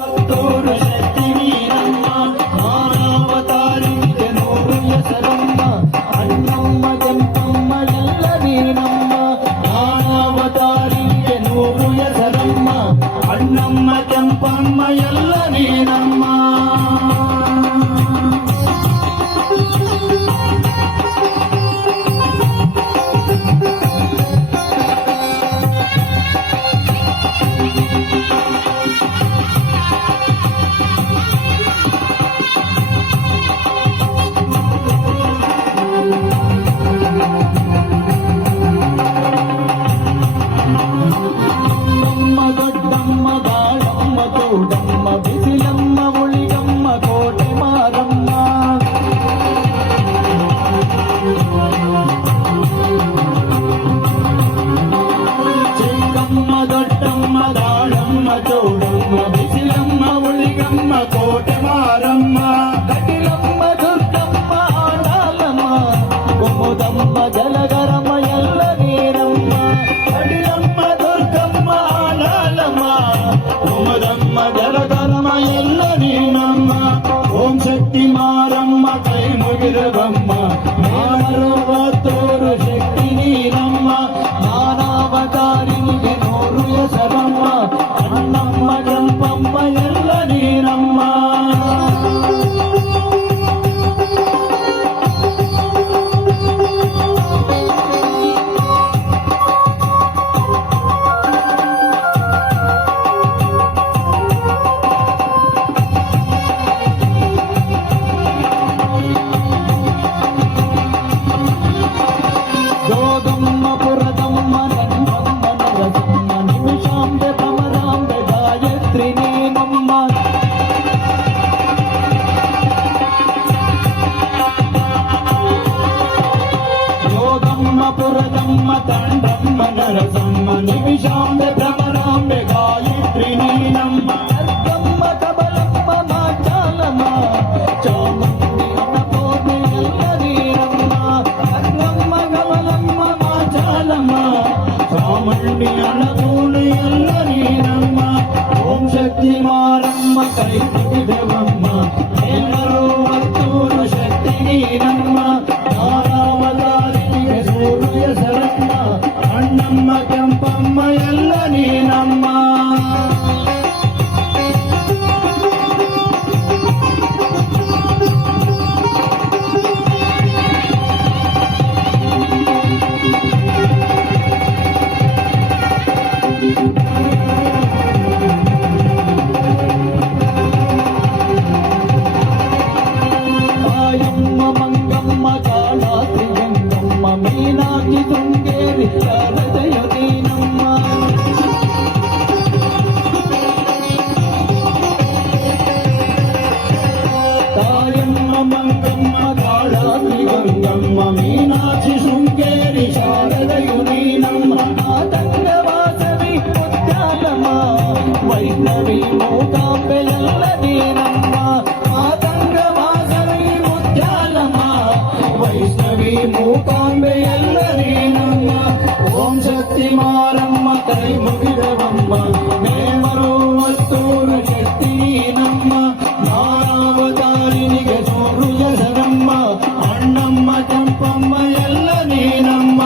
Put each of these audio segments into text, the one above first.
ಪತ್ತೂರು ಶಕ್ತಿ ನೀನಮ್ಮ ಮಾನವತಾರಿಗೆ ನೂರು ಹೆಸರಮ್ಮ ಅಣ್ಣಮ್ಮ ಕೆಂಪಮ್ಮ ಎಲ್ಲ ನೀನಮ್ಮ ಮಾನವತಾರಿಗೆ ನೂರು ಹೆಸರಮ್ಮ ಅಣ್ಣಮ್ಮ ಕೆಂಪಮ್ಮ ಎಲ್ಲ ನೀನಮ್ಮ ಬಿಸಿಲಮ್ಮ ಉಳಿಗಮ್ಮ ಕೋಟೆ ಮಾರಮ್ಮ ಚಿಕ್ಕಮ್ಮ ದೊಡ್ಡಮ್ಮ ದಾಳಮ್ಮ ಚೌಡಮ್ಮ ಬಿಸಿಲಮ್ಮ ಉಳಿಗಮ್ಮ ಕೋಟೆ ಮಾರಮ್ಮ ಕಟಿಲಮ್ಮ ದುರ್ಗಮ್ಮ ಆಡಾಲಮ್ಮ ಕುಮುದಮ್ಮ ಜಲಗರಮ್ಮ ಎಲ್ಲ ನೀರಮ್ಮ ಕಟಿಲಮ್ಮ ದುರ್ಗಮ್ಮ ಆಡಾಲಮ್ಮ ಕುಮುದಮ್ಮ ಜಲಗರಮ್ಮ ಎಲ್ಲ ನೀನಮ್ಮ ಓಂ ಶಕ್ತಿ ಮಾರಮ್ಮ ಕೈ ಮುಗಿದವಮ್ಮ ಮಾನವತೋರು ಶಕ್ತಿ ನೀನಮ್ಮ ಮಾನವತಾರಿಗೆ ನೂರು ಹೆಸರಮ್ಮ ಅಣ್ಣಮ್ಮ ಕೆಂಪಮ್ಮ ಎಲ್ಲ ನೀನಮ್ಮ ಪುರದಮ್ಮ ತಂಡಮ್ಮ ನರಸಮ್ಮ ನಿಮಿಷಾಂಬೆ ಭ್ರಮರಾಂಬೆ ಗಾಯತ್ರಿ ನೀನಮ್ಮ ಅರ್ಗಮ್ಮ ಕಬಲಮ್ಮ ಮಾಚಾಲಮ್ಮ ಚಾಮುಂಡಿ ಅನ್ನಪೂರ್ಣೆ ಎಲ್ಲ ನೀನಮ್ಮ ಅರ್ಗಮ್ಮ ಕಬಲಮ್ಮ ಮಾಚಾಲಮ್ಮ ಚಾಮುಂಡಿ ಅನ್ನಪೂರ್ಣೆ ಎಲ್ಲ ನೀನಮ್ಮ ಓಂ ಶಕ್ತಿ ಮಾರಮ್ಮ ಕೈ ಮುಗಿದವಮ್ಮ ಎಲ್ಲರೂ ಹತ್ತೂರು ಶಕ್ತಿ ನೀನಮ್ಮ ಹೆಸರಮ್ಮ ಅಣ್ಣಮ್ಮ ಕೆಂಪಮ್ಮ ಎಲ್ಲ ನೀನಮ್ಮ ತಾಯಮ್ಮ ಮಂಗಮ್ಮ ಕಾಳಾತ್ರಿ ಗಂಗಮ್ಮ ಮೀನಾಕ್ಷಿ ಶೃಂಗೇರಿ ಶಾರದೆಯ ನೀನಮ್ಮ ತಾಯಮ್ಮ ಮಂಗಮ್ಮ ಕಾಳಾತ್ರಿ ಗಂಗಮ್ಮ ಮೀನಾಕ್ಷಿ ಶೃಂಗೇರಿ ಶಾರದೆಯ ನೀನಮ್ಮ ಆತಂಕ ವಾಸವಿ ಮುತ್ಯಾಲಮ್ಮ ವೈಷ್ಣವಿ ಮೂಕಾಂಬೆ ಎಲ್ಲ ನೀನಮ್ಮ ಆತಂಕ ವಾಸವಿ ಮುತ್ಯಾಲಮ್ಮ ವೈಷ್ಣವಿ ಮೂಕಾಂಬೆ ಎಲ್ಲ ನೀನಮ್ಮ ಓಂ ಶಕ್ತಿ ಮಾರಮ್ಮ ಕೈ ಮುಗಿದವಮ್ಮ ಮೇಮರು ಹತ್ತೂರು ಶಕ್ತಿ ನೀನಮ್ಮ ಮಾನವತಾರಿನಿಗೆ ನೂರು ಹೆಸರಮ್ಮ ಅಣ್ಣಮ್ಮ ಕೆಂಪಮ್ಮ ಎಲ್ಲ ನೀನಮ್ಮ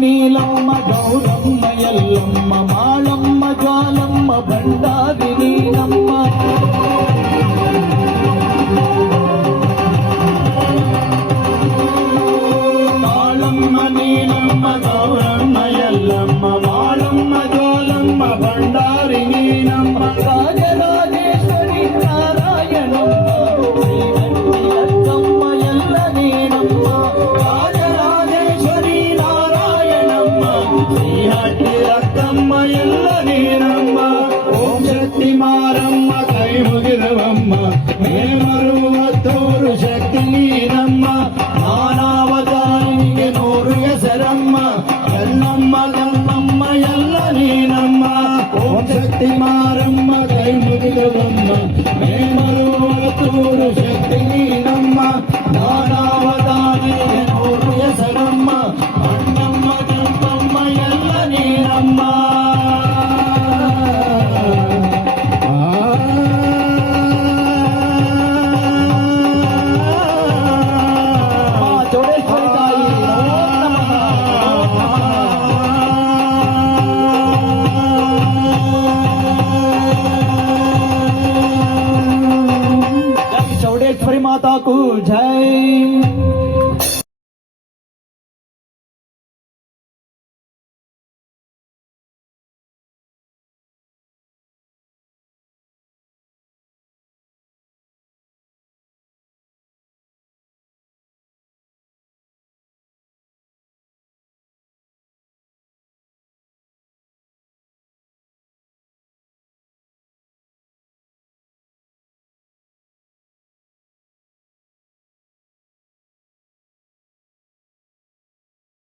ನೀಲಮ್ಮ ಗೌರಮ್ಮ ಎಲ್ಲಮ್ಮ ಮಾಳಮ್ಮ ಜಾಲಮ್ಮ ಬಂಡಾರಿ ನೀನಮ್ಮ ಮಾಳಮ್ಮ ನೀಲಮ್ಮ ಗೌರಮ್ಮ ಎಲ್ಲಮ್ಮ ಮಾಳಮ್ಮ ಜಾಲಮ್ಮ ಬಂಡ